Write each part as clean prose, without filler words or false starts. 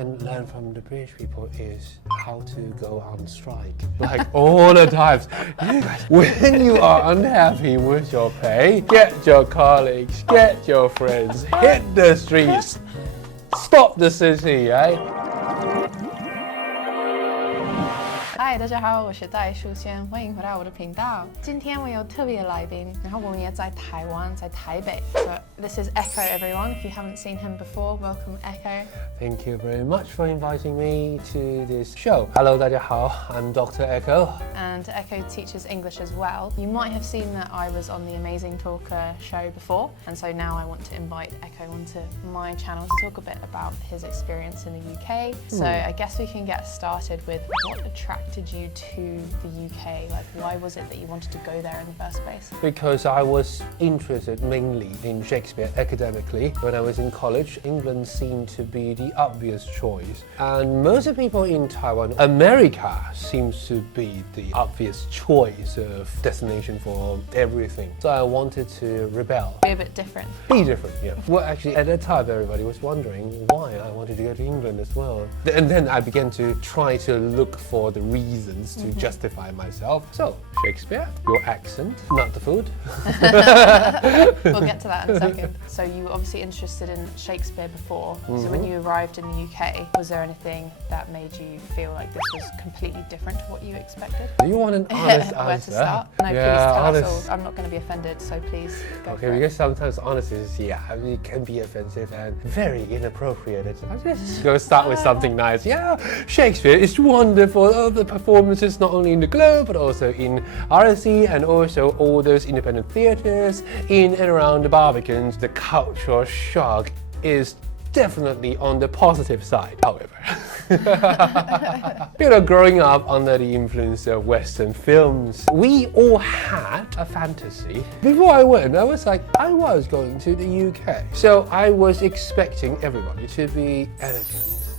can learn from the British people is how to go on strike. Like all the times. When you are unhappy with your pay, get your colleagues, get your friends, hit the streets, stop the city, right? 嗨，大家好，我是戴淑萱，欢迎回到我的频道。今天我有特别的来宾，然后我们也在台湾，在台北。So this is Eko, everyone. If you haven't seen him before, welcome Eko. Thank you very much for inviting me to this show. Hello, 大家好, I'm Dr. Eko. And Eko teaches English as well. You might have seen that I was on the Amazing Talker show before, and so now I want to invite Eko onto my channel to talk a bit about his experience in the UK. So I guess we can get started with what attracted you to the UK? Like, why was it that you wanted to go there in the first place? Because I was interested mainly in Shakespeare academically. When I was in college, England seemed to be the obvious choice. And most of the people in Taiwan, America seems to be the obvious choice of destination for everything. So I wanted to rebel. Be a bit different. Be different, yeah. Well, actually, at that time, everybody was wondering why I wanted to go to England as well. And then I began to try to look for the reasons to justify myself. So, Shakespeare, your accent, not the food. We'll get to that in a second. So you were obviously interested in Shakespeare before. So when you arrived in the UK, was there anything that made you feel like this was completely different to what you expected? Do you want an honest answer? Where to start? No, please tell us all. I'm not going to be offended, so please go for it. Because sometimes honesty is, it can be offensive and very inappropriate. I'll just go start with something nice. Yeah, Shakespeare is wonderful. Oh, the performances not only in the Globe, but also in RSC and also all those independent theatres in and around the Barbican. The cultural shock is definitely on the positive side, however. Growing up under the influence of Western films, we all had a fantasy. Before I went, I was going to the UK. So I was expecting everybody to be elegant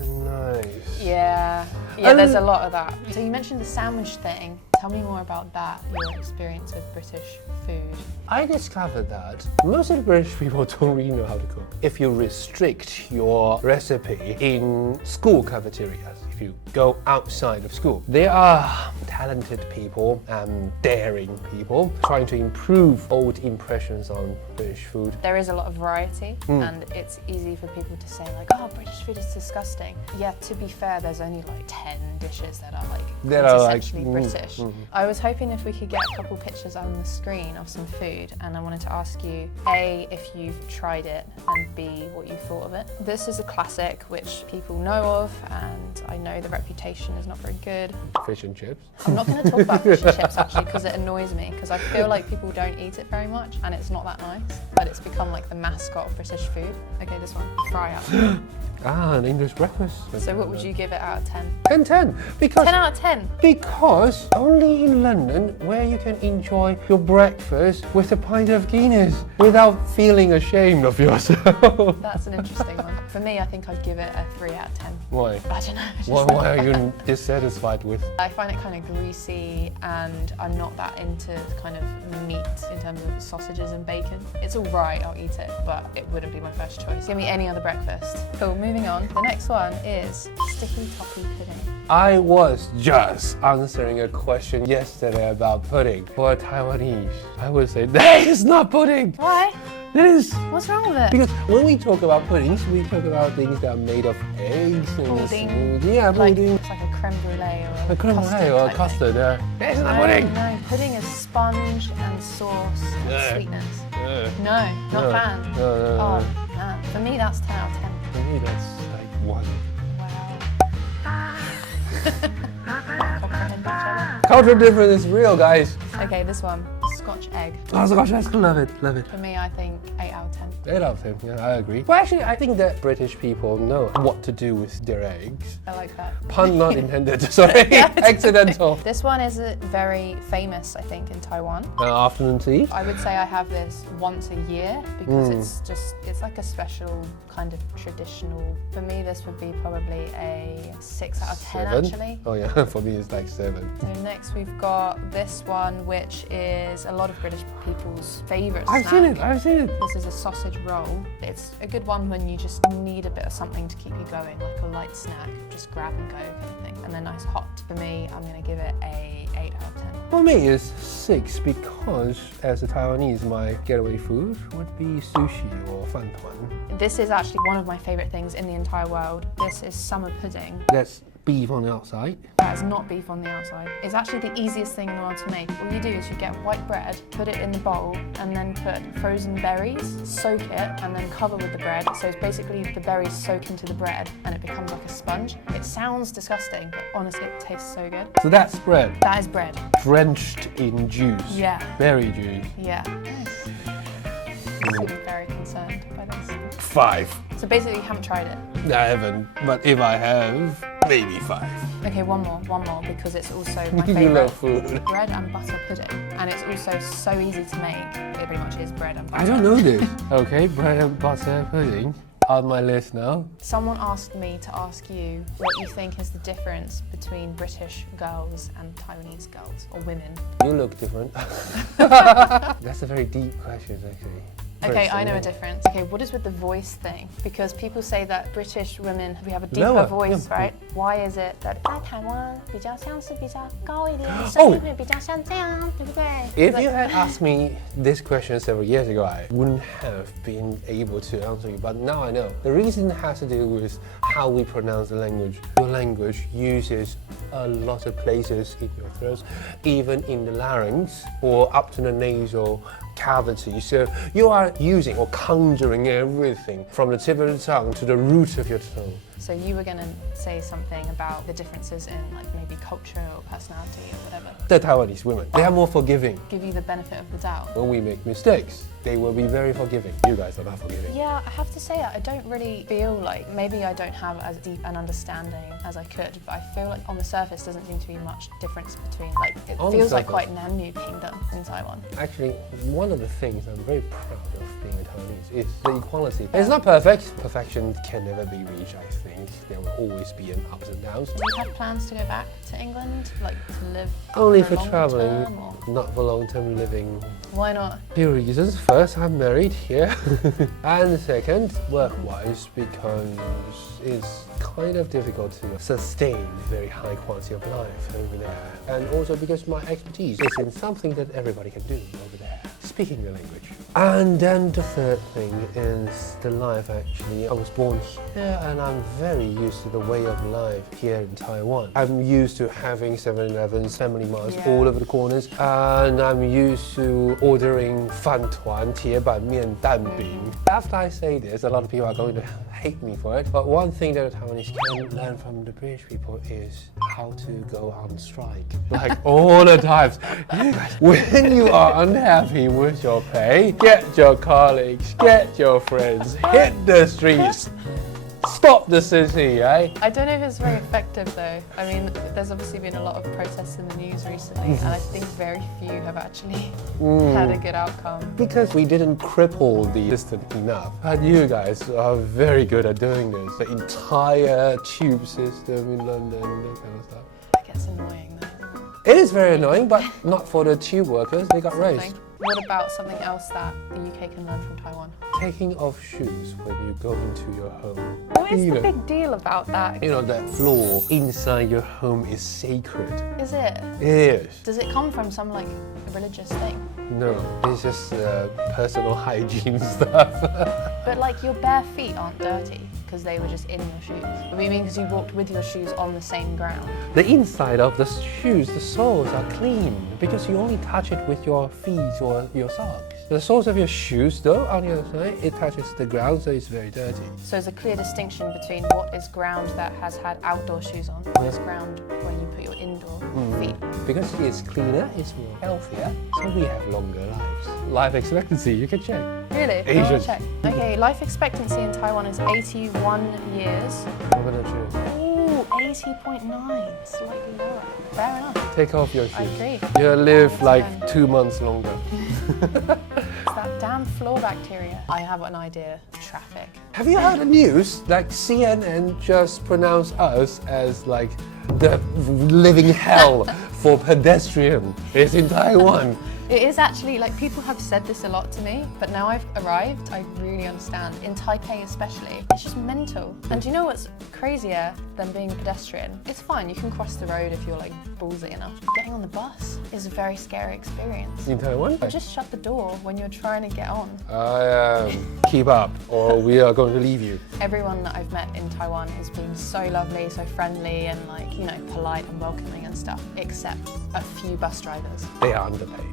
and nice. Yeah, there's a lot of that. So you mentioned the sandwich thing. Tell me more about that, your experience with British food. I discovered that most of the British people don't really know how to cook. If you restrict your recipe in school cafeterias, if you go outside of school, there are talented people and daring people trying to improve old impressions on British food. There is a lot of variety, and it's easy for people to say like, oh, British food is disgusting. Yeah, to be fair, there's only like 10 dishes that are essentially British. I was hoping if we could get a couple pictures on the screen of some food, and I wanted to ask you, A, if you've tried it, and B, what you thought of it. This is a classic which people know of, and I know the reputation is not very good. Fish and chips. I'm not going to talk about fish and chips actually, because it annoys me, because I feel like people don't eat it very much, and it's not that nice, but it's become like the mascot of British food. Okay, this one, fry up. An English breakfast. So what would you give it out of 10? 10. Because 10 out of 10? Because only in London where you can enjoy your breakfast with a pint of Guinness without feeling ashamed of yourself. That's an interesting one. For me, I think I'd give it a 3 out of 10. Why? I don't know. Why are you dissatisfied with? I find it kind of greasy, and I'm not that into kind of meat in terms of sausages and bacon. It's all right, I'll eat it, but it wouldn't be my first choice. Give me any other breakfast. Cool, moving on. The next one is sticky toffee pudding. I was just answering a question yesterday about pudding. For a Taiwanese, I would say, that is not pudding! Why? This. What's wrong with it? Because when we talk about puddings, we talk about things that are made of eggs and pudding. Yeah, pudding. It's like a creme brulee or a creme brulee or a custard. That's not pudding. No, pudding is sponge and sauce and sweetness. No, not fan. No. Oh man, for me that's 10 out of 10. For me that's like 1. Wow. Cultural difference is real, guys. Okay, this one. Scotch egg. Oh, Scotch egg, love it. For me, I think 8 out of 10. 8 out of 10, yeah, I agree. Well, actually, I think that British people know what to do with their eggs. I like that. Pun not intended, sorry, accidental. This one is very famous, I think, in Taiwan. Afternoon tea? I would say I have this once a year because it's like a special kind of traditional. For me, this would be probably a 6 out of 10 actually. Oh yeah, for me it's like 7. So next we've got this one, which is a lot of British people's favourite I've snack. I've seen it. This is a sausage roll. It's a good one when you just need a bit of something to keep you going, like a light snack, just grab and go kind of thing. And then nice hot. For me, I'm going to give it a 8 out of 10. For me, it's 6 because as a Taiwanese, my getaway food would be sushi or fantuan. This is actually one of my favourite things in the entire world. This is summer pudding. That's beef on the outside. That is not beef on the outside. It's actually the easiest thing in the world to make. All you do is you get white bread, put it in the bowl, and then put frozen berries, soak it, and then cover with the bread. So it's basically the berries soak into the bread, and it becomes like a sponge. It sounds disgusting, but honestly, it tastes so good. So that's bread. That is bread. Drenched in juice. Yeah. Berry juice. Yeah. I'm very concerned by this. 5. So basically, you haven't tried it. I haven't, but if I have, maybe 5. Okay, one more, because it's also my You favourite. love food. Bread and butter pudding, and it's also so easy to make. It pretty much is bread and butter. I don't know this. Okay, bread and butter pudding on my list now. Someone asked me to ask you what you think is the difference between British girls and Taiwanese girls, or women. You look different. That's a very deep question, actually. Okay, I know a difference. Okay, what is with the voice thing? Because people say that British women, we have a deeper voice, right? Why is it that 在台湾比较像是比较高一点，声音会比较像这样，对不对？ If you had asked me this question several years ago, I wouldn't have been able to answer you, but now I know. The reason has to do with how we pronounce the language. Your language uses a lot of places in your throat, even in the larynx or up to the nasal cavity. So you are using or conjuring everything from the tip of the tongue to the root of your tongue. So you were going to say something about the differences in like maybe culture or personality or whatever. The Taiwanese women, they are more forgiving. Give you the benefit of the doubt. When we make mistakes, they will be very forgiving. You guys are not forgiving. Yeah, I have to say I don't really feel like, maybe I don't have as deep an understanding as I could, but I feel like on the surface doesn't seem to be much difference between, like, it feels like quite 男女平等 in Taiwan. Actually, one of the things I'm very proud of being a Taiwanese is the equality. It's not perfect. Perfection can never be reached, I think. There will always be an ups and downs. Do you have plans to go back to England, like to live Only for for long traveling, term, or? not for long-term living. Why not? Few reasons. First, I'm married here. And second, work-wise, because it's kind of difficult to sustain very high quality of life over there. And also because my expertise is in something that everybody can do over there, speaking the language. And then the third thing is the life, actually. I was born here and I'm very used to the way of life here in Taiwan. I'm used to having 7-Elevens, family marts all over the corners, and I'm used to ordering fantuan, 铁板面蛋饼. After I say this, a lot of people are going to hate me for it, but one thing that the Taiwanese can learn from the British people is how to go on strike. Like all the times. You guys, when you are unhappy with your pay, get your colleagues, get your friends, hit the streets. Stop the city, eh? I don't know if it's very effective though. I mean, there's obviously been a lot of protests in the news recently, and I think very few have actually had a good outcome. Because we didn't cripple the system enough. And you guys are very good at doing this. The entire tube system in London, that kind of stuff. That gets annoying though. It is very annoying, but not for the tube workers. They got raised. What about something else that the UK can learn from Taiwan? Taking off shoes when you go into your home. What is the big deal about that? You know, that floor inside your home is sacred. Is it? It is. Does it come from some like religious thing? No, it's just personal hygiene stuff. But like your bare feet aren't dirty because they were just in your shoes. What do you mean because you walked with your shoes on the same ground? The inside of the shoes, the soles are clean because you only touch it with your feet or your socks. The soles of your shoes, though, on the other side, it touches the ground, so it's very dirty. So there's a clear distinction between what is ground that has had outdoor shoes on, what is ground when you put your indoor feet. Because it's cleaner, it's more healthier, so we have longer lives. Life expectancy, you can check. Really? Asian. I'll check. Okay, life expectancy in Taiwan is 81 years. I'm gonna choose. Ooh, 80.9, slightly lower. Fair enough. Take off your shoes. I agree. You'll live That's like 10. 2 months longer. It's that damn floor bacteria. I have an idea. Traffic. Have you heard the news? Like CNN just pronounced us as like the living hell for pedestrian is in Taiwan. It is actually, like, people have said this a lot to me, but now I've arrived, I really understand. In Taipei especially, it's just mental. And do you know what's crazier than being a pedestrian? It's fine, you can cross the road if you're like ballsy enough. Getting on the bus is a very scary experience. In Taiwan? Just shut the door when you're trying to get on. Keep up, or we are going to leave you. Everyone that I've met in Taiwan has been so lovely, so friendly, and like, you know, polite and welcoming and stuff, except a few bus drivers. They are underpaid.